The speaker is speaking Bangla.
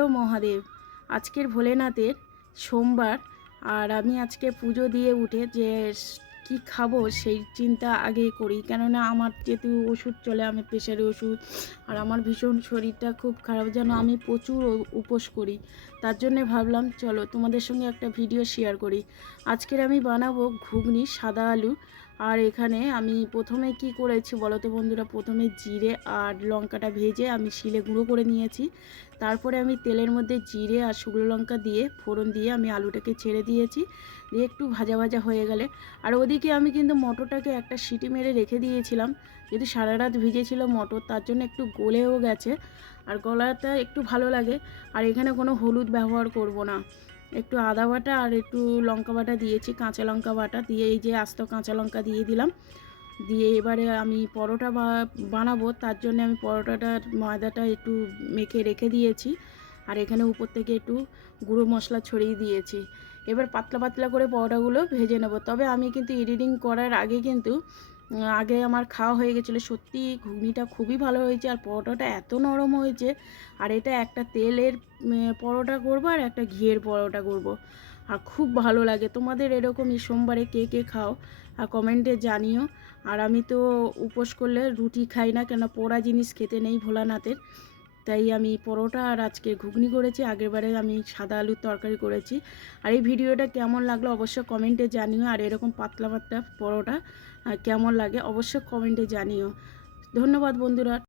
হর মহাদেব। আজকের ভোলেনাথের সোমবার, আর আমি আজকে পুজো দিয়ে উঠে যে কি খাবো সেই চিন্তা আগে করি, কেননা আমার যেহেতু ওষুধ চলে, আমি প্রেশারের ওষুধ, আর আমার ভীষণ শরীরটা খুব খারাপ, যেন আমি প্রচুর উপোস করি। তার জন্যে ভাবলাম চলো তোমাদের সঙ্গে একটা ভিডিও শেয়ার করি। আজকের আমি বানাবো ঘুগনি সাদা আলু। আর এখানে আমি প্রথমে কি করেছি বলো তো বন্ধুরা, প্রথমে জিরে আর লঙ্কাটা ভেজে আমি শিলে গুঁড়ো করে নিয়েছি। তারপরে আমি তেলের মধ্যে জিরে আর শুকনো লঙ্কা দিয়ে ফোড়ন দিয়ে আমি আলুটাকে ছেড়ে দিয়েছি, দিয়ে একটু ভাজা ভাজা হয়ে গেলে, আর ওদিকে আমি কিন্তু মটরটাকে একটা সিটি মেরে রেখে দিয়েছিলাম, যেহেতু সারা রাত ভিজেছিল মটর, তার জন্য একটু গলেও গেছে, আর গলাটা একটু ভালো লাগে। আর এখানে কোনো হলুদ ব্যবহার করব না, একটু আদা বাটা আর একটু লঙ্কা বাটা দিয়েছি, কাঁচা লঙ্কা বাটা দিয়ে, এই যে আস্ত কাঁচা লঙ্কা দিয়ে দিলাম। দিয়ে এবারে আমি পরোটা বানাবো, তার জন্য আমি পরোটাটার ময়দাটা একটু মেখে রেখে দিয়েছি, আর এখানে উপর থেকে একটু গুঁড়ো মশলা ছড়িয়ে দিয়েছি। এবার পাতলা পাতলা করে পরোটাগুলো ভেজে নেব। তবে আমি কিন্তু এডিটিং করার আগে কিন্তু আগে আমার খাওয়া হয়ে গেছিলো। সত্যি ঘুগনিটা খুবই ভালো হয়েছে, আর পরোটাটা এত নরম হয়েছে। আর এটা একটা তেলের পরোটা করব আর একটা ঘিয়ের পরোটা করব, আর খুব ভালো লাগে। তোমাদের এরকম এই সোমবারে কে কে খাও আর কমেন্টে জানিও। আর আমি তো উপোস করলে রুটি খাই না, কেন পোড়া জিনিস খেতে নেই ভোলানাথের, তাই আমি পরোটা আর আজকে ঘুগনি করেছি। আগেরবারে আমি সাদা আলুর তরকারি করেছি। আর এই ভিডিওটা কেমন লাগলো অবশ্যই কমেন্টে জানিও, আর এরকম পাতলা পাতলা পরোটা কেমন লাগে অবশ্যই কমেন্টে জানিও। ধন্যবাদ বন্ধুরা।